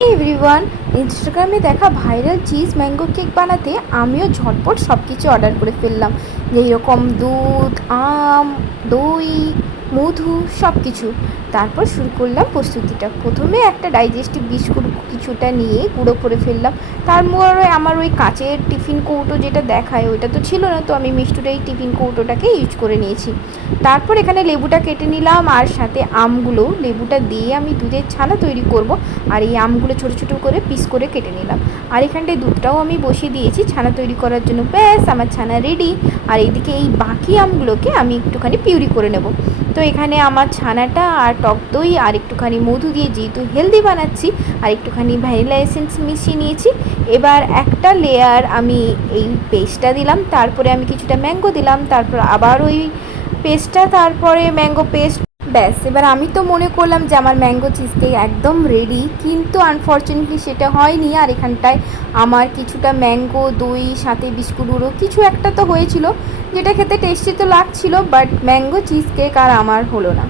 Everyone, ইনস্টাগ্রামে দেখা viral cheese mango cake বানাতে আমিও ঝটপট সব কিছু অর্ডার করে ফেললাম। যেরকম দুধ, আম, দই, মধু সব কিছু। তারপর শুরু করলাম প্রস্তুতিটা। প্রথমে একটা ডাইজেস্টিভ বিস্কুট কিছুটা নিয়ে গুঁড়ো করে ফেললাম। তারপরে আমার ওই কাচের টিফিন কৌটো যেটা দেখায় ওইটা তো ছিল না, তো আমি মিষ্টুর এই টিফিন কৌটোটাকে ইউজ করে নিয়েছি। তারপর এখানে লেবুটা কেটে নিলাম, আর সাথে আমগুলো, লেবুটা দিয়ে আমি দুধের ছানা তৈরি করব। আর এই আমগুলো ছোটো ছোটো করে পিস করে কেটে নিলাম। আর এখানটায় দুধটাও আমি বসিয়ে দিয়েছি ছানা তৈরি করার জন্য। ব্যাস আমার ছানা রেডি। আর এইদিকে এই বাকি আমগুলোকে আমি একটুখানি পিউরি করে নেব। তো এখানে আমার ছানাটা আর টক দই আর একটুখানি মধু দিয়ে, যেহেতু হেলদি বানাচ্ছি, আর একটুখানি ভ্যানিলা এসেন্স মিশিয়ে নিয়েছি। এবার একটা লেয়ার আমি এই পেস্টটা দিলাম, তারপরে আমি কিছুটা ম্যাঙ্গো দিলাম, তারপর আবার ওই পেস্টটা, তারপরে ম্যাঙ্গো পেস্ট। ব্যাস, এবার আমি তো মনে করলাম যে আমার ম্যাঙ্গো চিজ কেক একদম রেডি, কিন্তু আনফর্চুনেটলি সেটা হয়নি। আর এখানটায় আমার কিছুটা ম্যাঙ্গো, দই, সাথে বিস্কুট গুঁড়ো কিছু একটা তো হয়েছিল, যেটা খেতে টেস্টি তো লাগছিল, বাট ম্যাঙ্গো চিজ কেক আর আমার হলো না।